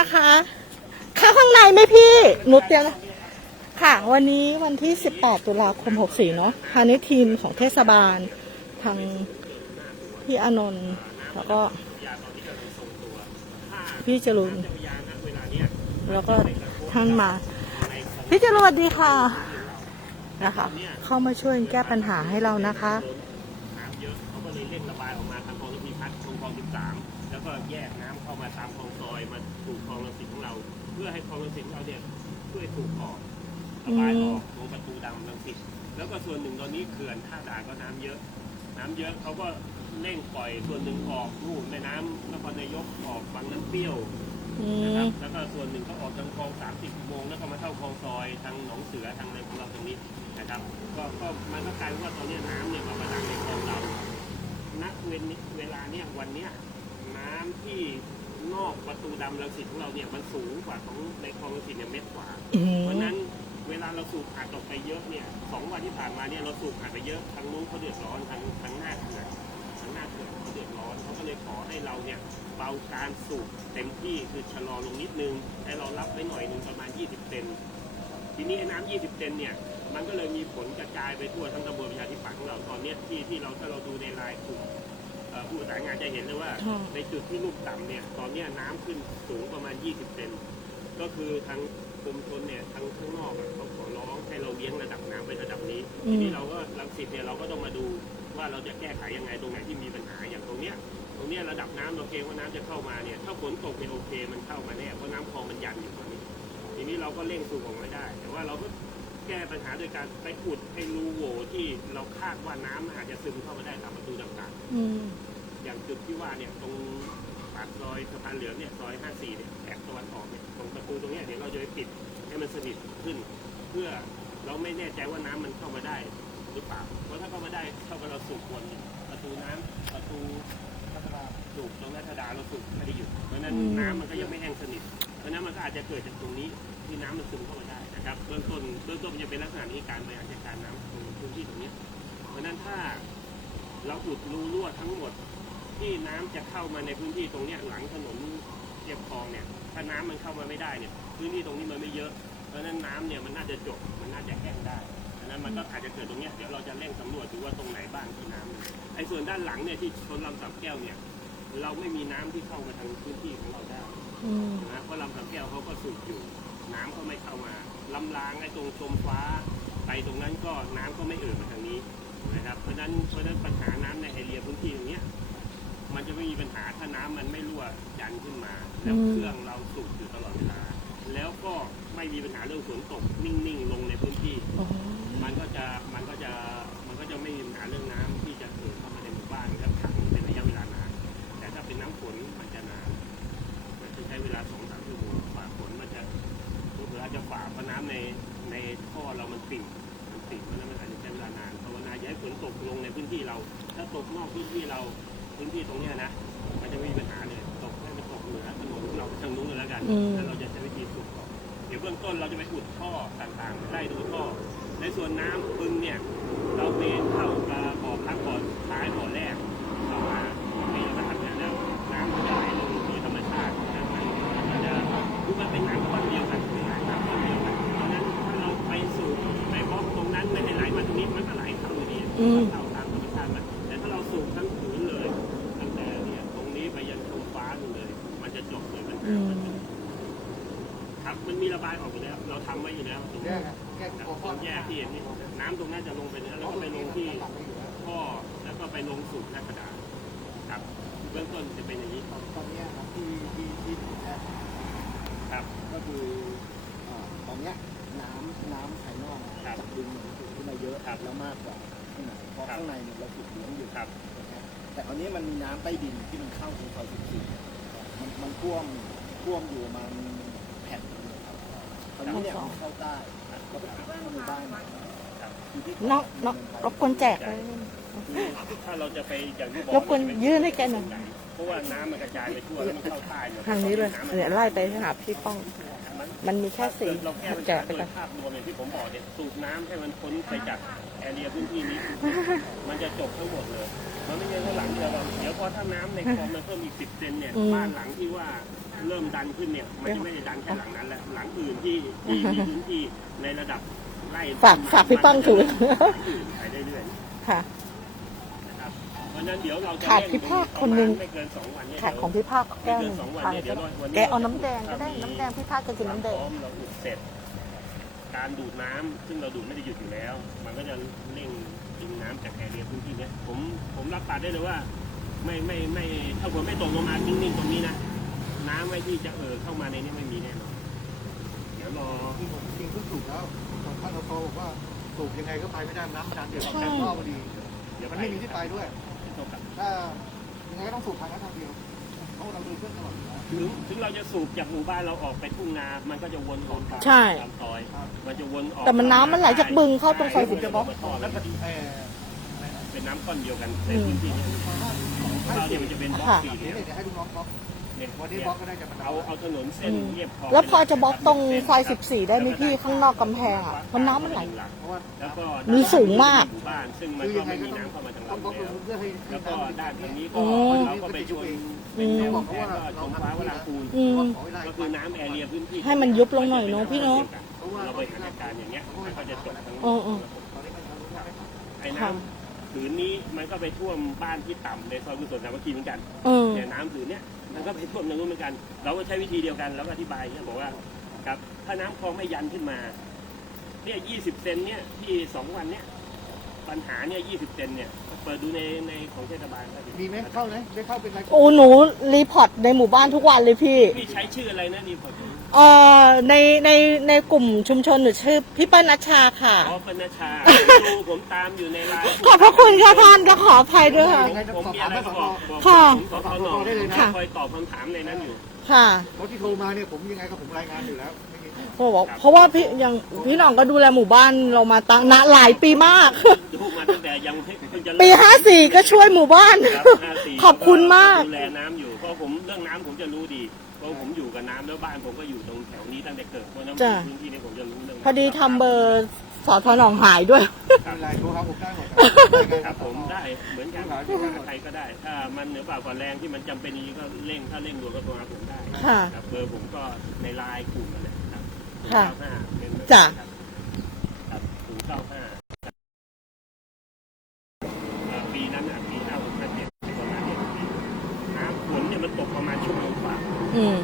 นะคะเข้าข้างในไหมพี่หนุเตรียมนะค่ะ วันนี้วันที่ 18 ตุลาคม 64 เนาะพาณิทีมของเทศบาล ทางพี่อนนท์แล้วก็พี่จรุนแล้วก็ท่านมา พี่จรุนสวัสดีค่ะนะคะ เข้ามาช่วยแก้ปัญหาให้เรานะคะ เข้ามาตามคลองซอยมาสู่คลองรังสิตของเรา เพื่อให้คลองรังสิตของเราเนี่ยช่วยถูกออกระบายออกตรงประตูดำรังสิตแล้วก็ส่วนหนึ่งตอนนี้เขื่อนท่าด่านก็น้ำเยอะ น้ำเยอะเขาก็เร่งปล่อยส่วนหนึ่งออกนู่นแม่น้ำนครนายกออกบางน้ำเปรี้ยวอืนะครัมบแล้วก็ส่วนหนึ่งก็ออกทางคลอง30โมงแล้วก็มาเข้าคลองซอยทางหนองเสือทางอะไรของเราตรงนี้นะครับก็ก็มันก็กลายเป็นว่าตอนนี้น้ำเนี่ยมาประดังในคลองเราณเวลาเวลาเนี่ยวันเนี้ย น้ำที่นอกประตูดำรังสิตของเราเนี่ยมันสูงกว่าของในคลองรังสิตเนี่ยเมตรกว่า อืเพราะมฉะนั้นเวลาเราสูบอัดออกไปเยอะเนี่ยสองวันที่ผ่านมาเนี่ยเราสูบอัดไปเยอะทางนู้นเขาเดือดร้อนทางทางหน้าเขื่อนทางหน้าเขื่อนเขาเดือดร้อนเขาก็เลยขอให้เราเนี่ยเบาการสูบเต็มที่คือชะลอลงนิดนึงให้เรารับไว้หน่อยหนึ่งประมาณ 20 เซนทีนี้ไอ้น้ำ20 เซนเนี่ยมันก็เลยมีผลกระจายไปทั่วทั้งตำบลประชาธิปัตย์ของเราตอนเนี้ยที่ที่เราถ้าเราดูในไลน์กลุ่มเอ่อผู้ประสานงานจะเห็นเลยว่า ค่ะ ในจุดที่ลูกต่ำเนี่ยตอนเนี้ยน้ำขึ้นสูงประมาณ 20เซนก็คือทางกรมชนเนี่ยทางข้างนอกอะเขาขอร้องให้เราเลี้ยงระดับน้ำไประดับนี้อืม ทีนี้เราก็รังสิตเนี่ยเราก็ต้องมาดูว่าเราจะแก้ไขยังไงตรงไหนที่มีปัญหาอย่างตรงเนี้ยตรงเนี้ยระดับน้ำเราเกรงว่าน้ำจะเข้ามาเนี่ยถ้าฝนตกเนี่ยโอเคมันเข้ามาแน่เพราะน้ำคลองมันยันอยู่ตอนนี้ ทีนี้เราก็เร่งสูบออกมาได้ แต่ว่าเราก็ แก้ปัญหาโดยการไปอุดให้รูโหว่ที่เราคาดว่าน้ำอาจจะซึมเข้ามาได้ตามประตูต่างๆอืมอย่างจุดที่ว่าเนี่ยตรงปากซอยสะพานเหลืองเนี่ยซอย 54 เนี่ยแอบตะวันออกเนี่ยตรงประตูตรงเนี้ยเดี๋ยวเราจะไปปิดให้มันสนิทขึ้น เพื่อเราไม่แน่ใจว่าน้ำมันเข้ามาได้หรือเปล่าเพราะถ้าเข้ามาได้เท่ากับเราสูบวนเนี่ยประตูน้ำประตูพัฒนาสูบตรงนัทดาเราสูบไม่ได้หยุดเพราะฉะนั้นอืมน้ำมันก็ยังไม่แห้งสนิท ก็อาจจะเกิดจากตรงนี้ที่น้ำมันซึมเข้ามาได้นะครับเบื้องต้นเบื้องต้นมันจะเป็นลักษณะนี้การบริหารจัดการน้ำตรงพื้นที่ตรงนี้ เพราะฉะนั้นถ้าเราอุดรูรั่วทั้งหมดที่น้ำจะเข้ามาในพื้นที่ตรงนี้หลังถนนเรียบคลองเนี่ยถ้าน้ำมันเข้ามาไม่ได้เนี่ยพื้นที่ตรงนี้มันไม่เยอะ เพราะฉะนั้นน้ำเนี่ยมันน่าจะจบมันน่าจะแห้งได้ดังนั้นมันก็อาจจะเกิดตรงนี้เดี๋ยวเราจะเร่งสำรวจดูว่าตรงไหนบ้างที่น้ำไอ้ส่วนด้านหลังเนี่ยที่ชนลำสับแก้วเนี่ย เราไม่มีน้ำที่เข้ามาทางพื้นที่ของเราได้อืมนะเพราะลำสับแก้วเขาก็สูบอยู่ น้ำก็ไม่เข้ามาลำรางไอ้ตรงชมฟ้า ไปตรงนั้นก็น้ำก็ไม่เอ่อมาทางนี้นะครับเพราะฉะนั้นเพราะฉะนั้นปัญหาน้ำในไอเรียพื้นที่ตรงเนี้ยมันจะไม่มีปัญหาถ้าน้ำมันไม่รั่วยันขึ้นมา แล้วเครื่องเราสูบอยู่ตลอดเวลา แล้วก็ไม่มีปัญหาเรื่องฝนตกนิ่งๆ ลงในพื้นที่อ๋อมันก็จะมันก็จะมันก็จะไม่มีปัญหาเรื่องน้ำำบึงเนี่ย เราเมนเข้ามาบ่อพักบ่อท้ายบ่อแรกเข้ามาปีละพันเนี่ยนะน้ำมันจะไหลลงโดยธรรมชาตินะมันมันจะคือมันเป็นน้ำก้อนเดียวกันเป็นน้ำก้อนเดียวกันเพราะฉะนั้นถ้าเราไปสูบไปบล็อกตรงนั้นไม่ให้ไหลมาตรงนี้มันก็ไหลเข้าอยู่ดีอืมเข้าตามธรรมชาติมันแต่ถ้าเราสูบทั้งผืนเลยตั้งแต่เนี่ยตรงนี้ไปยันท้องฟ้านู่นเลย มันจะจบเลยปัญอืหามมันครับมันมีระบายออกอยู่แล้ว เราทำไว้อยู่แล้วตรงนี้ ครับตรงแยกที่เห็นนี่น้ำตรงนั้นจะลงไปเนื้อแล้วก็ไปลงที่ท่อแล้วก็ไปลงสู่นักระดาษครับเบื้องต้นจะเป็นอย่างนี้ตอนเนี้ยครับที่ที่ที่ผมแจ้งครับก็คือเอ่อตอนเนี้ยน้ำน้ำภายนอกครับดึงมันสูงขึ้นมาเยอะครับแล้วมากกว่าข้างในเพราะครับข้างในเนี่ยเราถูกเลี้ยงอยู่ครับนะครับแต่ตอนนี้มันมีน้ำใต้ดินที่มันเข้าถึงซอย14มันมันท่วมท่วมอยู่ประมาณแผ่น หนึ่งครับตอนนี้เนี่ยมันเข้าใต้แล้วก็เข้าในบ้านครับอยู่ที่น้องน้องรบกวนแจกเลยถ้าเราจะไปอย่างที่บอกรบกวนยื่นให้แกหน่อยเพราะว่าน้ำมันกระจายไปทั่วแล้วมันเข้าใต้หมดทางนี้เลยำมัเดี๋ยวไล่ไปหาพี่ป้อง มันมีแค่สี่เราแก้ปัญแจหากไปโดก่อยนภาพรวมอย่างที่ผมบอกเนี่ยสูบน้ำให้มันพ้นไปจาก แอเรียพื้นที่นี้ มันจะจบทั้งหมดเลย มันไม่ใช่แค่หลังเดียวหรอกเดี๋ยวพอถ้าน้ำในคลองมันเพิ่มอีกสิบเซนเนี่ย อืมบ้านหลังที่ว่าเริ่มดันขึ้นเนี่ย มันจะไม่ได้ดันแค่หลังนั้นแหละ หลังอื่นที่ที่มีพื้นที่ในระดับไร่ฝากฝากพี่ป้องถือหลังอื่นไปเรื่อยๆ ค่ะ นะครับเพราะฉะนั้นเดี๋ยวเราจะขาดเร่งพี่ภาคคนหนึ่ง ไม่เกินสองวันเนี่ยขาดของพี่ภาคแก้วหนึ่งไม่เกินสองวันทานเนี่ยเดี๋ก็ยวได้วันนี้แกเอาน้ำแดงก็ได้น้ำแดงพี่ภาคจะกินน้ำแดง พร้อมเราอุดเสร็จ การดูดน้ำซึ่งเราดูดไม่ได้หยุดอยู่แล้ว มันก็จะเร่งดึงน้ำจากแอเรียพื้นที่เนี้ยผมผมรับปากได้เลยว่า ไม่ไม่ไม่ถ้าฝนไม่ตกลงมานิ่งๆตรงนี้นะน้ำไม่ที่จะเอ่อเข้ามาในนี้ไม่มีแน่นอนเดี๋ยวรอที่ผมจริงเพิ่งสูบแล้วทางท่านอบอกว่าสูบยังไงก็ไปไม่ได้น้ำจานเดียวใช่แค่ท่อพอดีเดี๋ยวมันไม่มีที่ไปด้วยเท่ากับถ้ายังไงก็ต้องสูบทางนั้นทางเดียว เพราะเราดูเพื่อนตลอดอยู่แล้ว ถึงถึงเราจะสูบจากหมู่บ้านเราออกไปทุ่งนา มันก็จะวนออกตามใช่ ตามซอย มันจะวนออกแต่มันน้ำมันไหลจากบึงเข้าตรงซอยผสิมบจะบล็อกแล้วก็เออเป็นน้ำก้อนเดียวกันในพื้นที่เนี้เราเนี่ยมันจะเป็นบล็อกค่ะสี่เหเดี๋ลี่ยยวมเดี๋ยวให้ลูกน้องบล็อก เนี่ยวันนี้บล็อกก็ได้จะมันเอาเอาถนนเส้นเรียบคลองแล้วพอจะบล็อกตรงซอย14 ได้ไหมพี่ข้างนอกกำแพงอะเพราะน้ำมันไหล เพราะว่าแล้วก็มีสูงมาก หมู่บ้านซึ่งมันคือก็ยังไงไม่ก็มีต้องน้ำเข้ามาทางต้องบล็อกแล้วเพื่อให้แล้วก็ด้านทางนี้ก็เราก็ไปชนเป็นแนวแผนก็ชมฟ้าวราคูณอืมก็คือน้ำแอเรียพื้นที่ให้มันยุบลงหน่อยเนอะพี่เนอะ เราบริหาจัดการอย่างเงี้ยมันก็จะจบทั้งหมดอืมไอ้น้ำผืนนี้มันก็ไปท่วมบ้านที่ต่ำในซอยกุศลสามัคคีเหมือนกันเออเนี่ยน้ำผืนเนี้ย มันก็ไปท่วมตรงนู้นเหมือนกัน เราก็ใช้วิธีเดียวกันเราก็อธิบายเนี่ยบอกว่าครับถ้าน้ำคลองไม่ยันขึ้นมาเนี่ยยี่สิบเซนเนี่ยที่สองวันเนี่ย ปัญหาเนี่ยยี่สิบเซนเนี่ยเปิดดูในในของเทศบาลก็ดีมีไหมเข้าเลยได้เข้าเป็นรายโอ้หนูรีพอร์ตในหมู่บ้านทุกวันเลยพี่ พี่ใช้ชื่ออะไรนะนี่ผมเอ่อในในในกลุ่มชุมชนหนูชื่อพี่เปิ้ลนัชชาค่ะ อ๋อปนชาดูผมตามอยู่ในไลน์ขอบพระคุณค่ะท่านก็ขออภัยด้วยค่ะผมมีอะไรก็บอกบอกค่ะ ผมสพนได้เลยนะคอยตอบคำถามในนั้นอยู่ ค่ะ เพราะที่โทรมาเนี่ยผมยังไงก็ผมรายงานอยู่แล้วไม่มี เพราะว่าเพราะว่าพี่ยังพี่หน้องก็ดูแลหมู่บ้านเรามาตั้งนานหลายปีมากดูมาตั้งแต่ยังเพิ่งจะเริ่มปีห้าสี่ก็ช่วยหมู่บ้าน ครับ54ขอบคุณมาก ดูแลน้ำอยู่เพราะผมเรื่องน้ำผมจะรู้ดีเพราะผมอยู่กับน้ำแล้วบ้านผมก็อยู่ตรงแถวนี้ตั้งแต่เกิดเพราะน้ำจ้ะ พื้นที่นี้ผมจะรู้เรื่องพอดีทำเบอร์สอทหนองหายด้วย เป็นไรโทรหาผมได้หมดครับผมได้เหมือนกันใครก็ได้ ถ้ามันเหนือเปล่ากว่าแรงที่มันจำเป็นนี้ก็เร่งถ้าเร่งด่วนก็โทรหาผมได้ค่ะ ครับเบอร์ผมก็ในไลน์กลุ่มนั่นแหละครับ ค่ะ095เป็นเบอร์จ้ะครับศูนย์เก้าห้าเอ่อปีนั้นอะปีห้าหกห้าเจ็ดประมาณเนี้ยน้ำฝนเนี่ยมันตกประมาณชั่วโมงกว่า อืม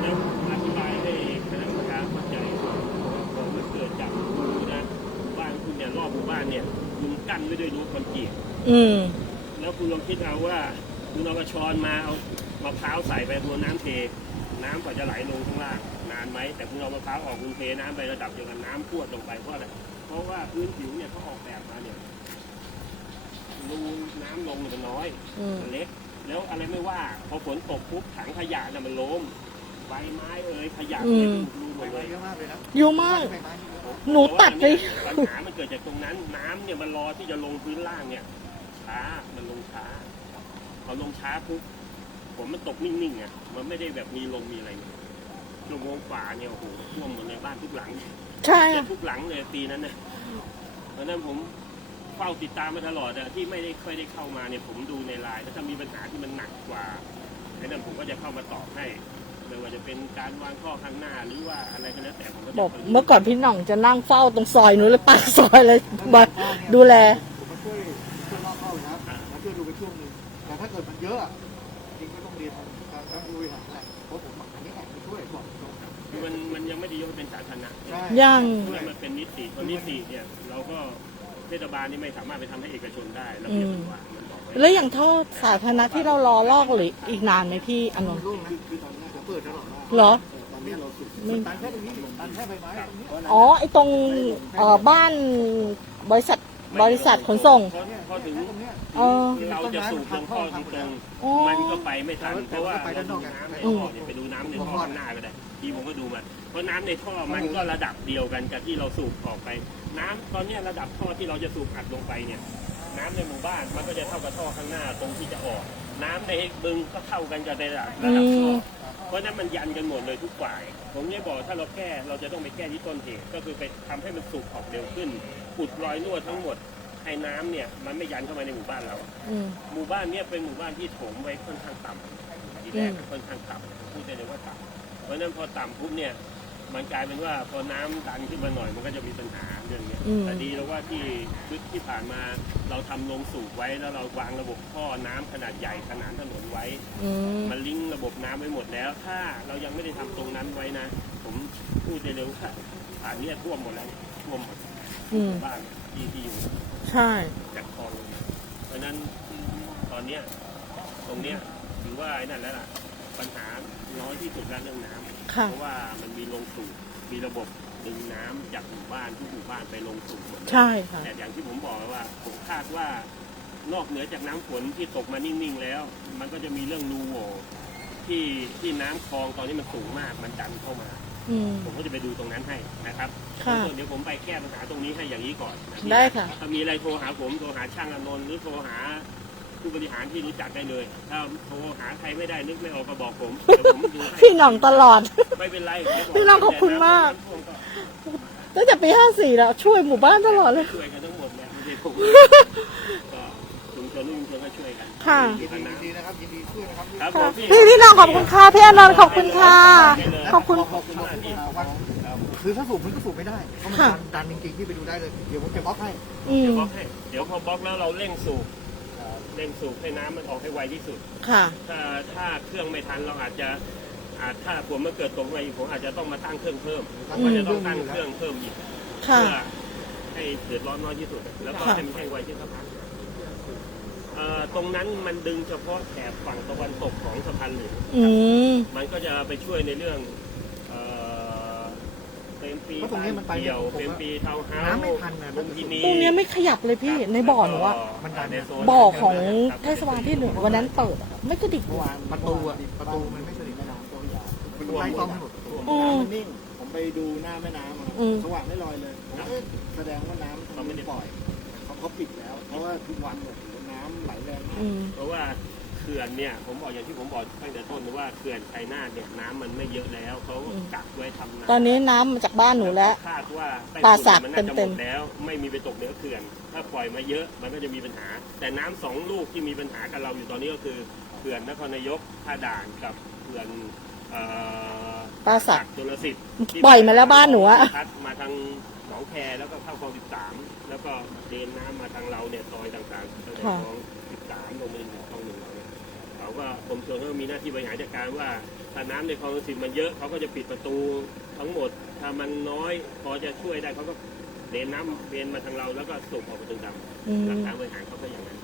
แล้วอธิบายให้คณะกรรมการเข้าใจว่าผมมันเกิดจากคุณนะบ้านคุณเนี่ยรอบหมู่บ้านเนี่ยคุณกั้นไว้ด้วยรั้วคอนกรีตอืม แล้วคุณลองคิดเอาว่าคุณเอากระชอนมาเอามะพร้าวใส่ไปบนน้ำเท น้ำกว่าจะไหลลงข้างล่าง นานไหมแต่คุณเอามะพร้าวออกคุณเทน้ำไประดับเดียวกันน้ำพรวดลงไปเพราะอะไรเพราะว่าพื้นผิวเนี่ยเขาออกแบบมาเนี่ยรูน้ำลงเนี่ยมันน้อยอืม มันเล็ก แล้วอะไรไม่ว่าพอฝนตกปุ๊บถังขยะเนี่ยมันล้มใบไม้เอ่ยขยะอืเนี่ยมรูหมไปดเลยเยอะมากเลยนะเยอะมาก ไปไม้เยอะหนูตัดไป ปัญหามันเกิดจากตรงนั้น น้ำเนี่ยมันรอที่จะลงพื้นล่างเนี่ยช้ามันลงช้าพอลงช้าปุ๊บผมมันตกนิ่งๆอะมันไม่ได้แบบมีลมมีอะไรเนี่ย ชั่วโมงกว่าเนี่ยโอ้โหท่วมหมดในบ้านทุกหลังใช่จะอะทุกหลังเลยปีนั้นนะเพราะฉะนั้นผมเฝ้าติดตามมาตลอดอะที่ไม่ได้ค่อยได้เข้ามาเนี่ยผมดูในไลน์แล้วถ้ามีปัญหาที่มันหนักกว่าไอ้นั่นผมก็จะเข้ามาตอบให้ไม่ว่าจะเป็นการวางข้อข้างหน้าหรือว่าอะไรก็แล้วแต่ผมก็จะบอกคยเมื่อก่อนพี่หน่องจะนั่งเฝ้าตรงซอยหนูเลยปากซอยเลยมาดูแลผมมาช่วยช่วยรอบเข้าเลยนะมาช่วยดูไปช่วงหนึงแต่ถ้าเกิดมันเยอะอะจริงก็ต้องเรียนทางทางดูหาแหละ ยังไม่ได้ยกเป็นสาธารณะใช่ยังนี่มันเป็นนิติเพราะนิติเนี่ยเราก็เทศบาลนี่ไม่สามารถไปทำให้เอกชนได้ระเบียบมันวางมันบอกไว้แล้วอย่างท่อสาธารณะที่เรารอลอกหรืออีกนานไหมพี่อานนท์รุ่งนะคือตอนนี้จะเปิดตลอดว่าเหรอ ตอนนี้เราสุดตันแค่ตรงนี้ตันแค่ใบไม้ตรงนี้อ๋อไอตรงเอ่อบ้านบริษัท บริษัทขนส่ง พอพอถึงตรงเนี้ยอ๋อ เราจะสูบลงท่อตรงอ๋อๆมันก็ไปไม่ทันเพราะว่าเราดูน้ำในท่อเนี่ยไปดูน้ำในท่อข้างหน้าก็ได้ที่ผมก็ดูมาเพราะน้ำในท่อมันก็ระดับเดียวกันกับที่เราสูบออกไป น้ำตอนเนี้ยระดับท่อที่เราจะสูบอัดลงไปเนี่ย น้ำในหมู่บ้านมันก็จะเท่ากับท่อข้างหน้าตรงที่จะออก น้ำในบึงก็เท่ากันกับในระดับระดับท่อ เพราะฉะนั้นมันยันกันหมดเลยทุกฝ่าย ผมเนี่ยบอกถ้าเราแก้เราจะต้องไปแก้ที่ต้นเหตุก็คือไปทำให้มันสูบออกเร็วขึ้นอุดรอยรั่วทั้งหมดให้น้ำเนี่ยมันไม่ยันเข้ามาในหมู่บ้านเราอืมหมู่บ้านเนี่ยเป็นหมู่บ้านที่โถมไว้ค่อนข้างต่ำที่แรกอืมค่อนข้างต่ำพูดได้เลยว่าต่ำเพราะฉะนั้นพอต่ำปุ๊บเนี่ย มันกลายเป็นว่าพอน้ำดันขึ้นมาหน่อยมันก็จะมีปัญหาเรื่องเนี้ยอืมแต่ดีแล้วว่าที่ชุดที่ผ่านมาเราทำลงสูบไว้แล้วเราวางระบบท่อน้ำขนาดใหญ่ขนานถนนไว้อืมมันลิงก์ระบบน้ำไว้หมดแล้ว ถ้าเรายังไม่ได้ทำตรงนั้นไว้นะ ผมพูดได้เลยว่าป่านนี้ท่วมหมดแล้วท่วมหมดอืมบ้านที่ที่อยู่ใช่จากคลองลงมาเพราะฉะนั้นตอนเนี้ยตรงเนี้ยถือว่าไอ้นั่นแล้วล่ะปัญหาน้อยที่สุดแล้วเรื่องน้ำ ค่ะ เพราะว่ามันมีลงสูบมีระบบดึงน้ำจากหมู่บ้านทุกหมู่บ้านไปลงสูบหมดเลยใช่ค่ะ แต่อย่างที่ผมบอกว่าผมคาดว่านอกเหนือจากน้ำฝนที่ตกมานิ่งๆแล้ว มันก็จะมีเรื่องรูโหว่ที่ที่น้ำคลองตอนนี้มันสูงมากมันดันเข้ามา อืม ผมก็จะไปดูตรงนั้นให้นะครับค่ะเดี๋ยวผมไปแก้ปัญหาตรงนี้ให้อย่างนี้ก่อนนะได้ค่ะ ถ้ามีอะไรโทรหาผมโทรหาช่างอานนท์หรือโทรหา ผู้บริหารที่รู้จักได้เลย ถ้าโทรหาใครไม่ได้นึกไม่ออกก็บอกผมเดี๋ยวผมดูให้พี่หน่องตลอด ไม่เป็นไรเดี๋ยวบกพี่น้องขอบคุณมากน้ำท่วมก็ตั้งแต่ปีห้าสี่แล้ว ช่วยหมู่บ้านตลอดเลย ช่วยกันทั้งหมดแหละไม่ใช่ผมก็ชุมชนลูกชุมชนก็ช่วยกันค่ะ ยินดียินดีนะครับยินดีช่วยนะครับครับผค่ะมพี่พี่พี่หน้องขอบคุณค่ะพี่อานนท์ขอบคุณค่ะ ขอบคุณ ขอบคุณมากที่มาวันคือถ้าสูบมันก็สูบไม่ได้เพราะมันค่ะ ดันดันจริงๆที่ไปดูได้เลยเดี๋ยวผมจะบล็อกให้ อืมเดี๋ยวบล็อกให้เดี๋ยวพอบล็อกแล้วเราเร่งสูบ เร่งสูบให้น้ำมันออกให้ไวที่สุด ค่ะ ถ้าถ้าเครื่องไม่ทันเราอาจจะอาจถ้าผมมาเกิดตกไปผมอาจจะต้องมาตั้งเครื่องเพิ่มอืมก็จะต้องตั้งเครื่องเพิ่มอีกค่ะเพื่อให้เดือดร้อนน้อยที่สุด แล้วก็ค่ะ ให้มันให้ไวที่สุดเอ่อตรงนั้นมันดึงเฉพาะแถบฝั่งตะวันตกของสะพานเหลืองอืม มันก็จะไปช่วยในเรื่องเอ่อ เป็นปีเพราะตรงนี้มันไปเดี่ยวผมว่าเป็นปีเทาเฮาน้ำไม่ทันนะลุมพินีตรงเนี้ยไม่ขยับเลยพี่ในบ่อหนูอะมันดันในโซนบ่อของเทศบาลที่หนึ่งวันนั้นเปิดอะไม่กระดิกเมื่อวานประตูอะประตูมันไม่สนิทแม่น้ำตัวใหญ่มันไล่ต้องถนนอืมน้ำมันนิ่ง ผมไปดูหน้าแม่น้ำอะอืม สว่างไม่ลอยเลยผมเอ๊ะแสดงว่าน้ำเขาไม่ได้ปล่อยเขาเขาปิดแล้ว เพราะว่าทุกวันเนี่ย เขื่อนเนี่ยผมบอกอย่างที่ผมบอกตั้งแต่ต้นว่าเขื่อนชัยนาทเนี่ยน้ำมันไม่เยอะแล้วเขาอืมกักไว้ทำนาตอนนี้น้ำมาจากบ้านหนูแล้วคาดว่าใต้ป่าสักฝุ่นมันน่าจะหเต็มมดๆแล้ว ไม่มีไปตกเหนือเขื่อน ถ้าปล่อยมาเยอะมันก็จะมีปัญหา แต่น้ำสองลูกที่มีปัญหากับเราอยู่ตอนนี้ก็คือเขื่อนนครนายกท่าด่านกับเขื่อนเอ่อปราสักจุลสิทธิ์ที่ปล่อยมาแล้วบ้านหนูอะพัดมาทางหนองแคแล้วก็เข้าคลอง13แล้วก็เดินน้ำมาทางเราเนี่ยซอยต่างๆตั้งแต่ค่ะคลอง13ลงไปถึงคลองหนึ่ง เราเนี่ยเขาก็กรมชลเขามีหน้าที่บริหารจัดการว่าถ้าน้ำในคลองสิบมันเยอะเขาก็จะปิดประตูทั้งหมด ถ้ามันน้อยพอจะช่วยได้เขาก็เดินน้ำเดินมาทางเราแล้วก็สูบออกประตูดอืมำหลักการบริหารเขาก็อย่างนั้น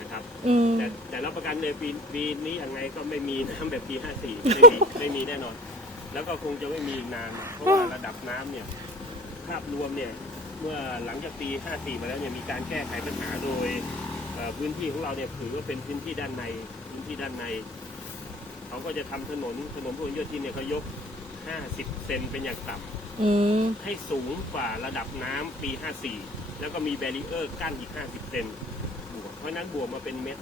นะครับอืมแต่แต่รับประกันในปีปีนี้ยังไงก็ไม่มีน้ำแบบปี 54 ไม่มีไม่มีแน่นอน แล้วก็คงจะไม่มีอีกนาน เพราะว่าระดับน้ำเนี่ยภาพรวมเนี่ยเมื่อหลังจากปี 54 มาแล้วเนี่ยมีการแก้ไขปัญหาโดยเอ่อพื้นที่ของเราเนี่ยถือว่าเป็นพื้นที่ด้านใน พื้นที่ด้านใน เขาก็จะทำถนนถนนพหลโยธินเนี่ยเขายก 50 เซนเป็นอย่างต่ำอืมให้สูงกว่าระดับน้ำปี 54 แล้วก็มีแบรีเออร์กั้นอีก 50 เซนบวกเพราะฉะนั้นบวกมาเป็นเม็ด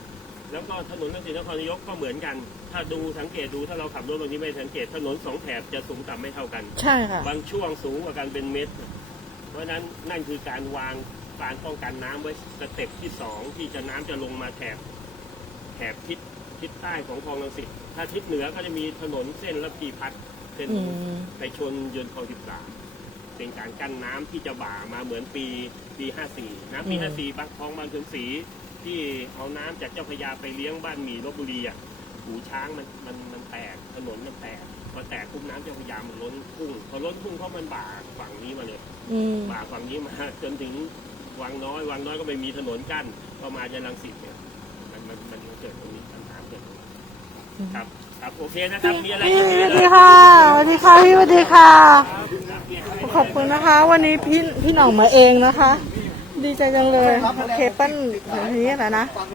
แล้วก็ถนนรังสิตนครนายกก็เหมือนกัน ถ้าดูสังเกตดูถ้าเราขับรถบางทีไม่สังเกตถนนสองแถบจะสูงต่ำไม่เท่ากัน ใช่ค่ะ บางช่วงสูงกว่ากันเป็นเม็ดเพราะฉะนั้นนั่นคือการวางการป้องกันน้ำไว้สเต็ปที่สองที่จะน้ำจะลงมาแถบแถบทิศ ทิศใต้ของคลองรังสิตถ้าทิศเหนือก็จะมีถนนเส้นระพีพัฒน์เส้นอืม ไปชนยนต์คลอง13เป็นการกั้นน้ำที่จะบ่ามาเหมือนปีปี54น้ำปีอืม54บางคลองบางถึงสีที่เอาน้ำจากเจ้าพระยาไปเลี้ยงบ้านหมี่ลบบุรีอะหูช้างมันมันมันแตกถนนมันแตกพอแตกปุ๊บน้ำเจ้าพระยามันล้นพุ่งพอล้นพุ่งเพราะมันบ่าฝั่งนี้มาเลย อืมบ่าฝั่งนี้มาจนถึงวังน้อย วังน้อยก็ไม่มีถนนกั้นพอมาจะรังสิตเนี่ยมันมันมันเกิดตรงนี้ปัญหาเกิดตรงนี้ ครับครับโอเคนะครับมีอะไรพี่อีกสมีวัอะสไรดีค่ะสวัสดีค่ะพี่สวัสดีค่ะ ขอบคุณนะคะ วันนี้พี่พี่หน่องมาเองนะคะ ดีใจจังเลย โอเค ปั้นอย่างนี้แหละนะ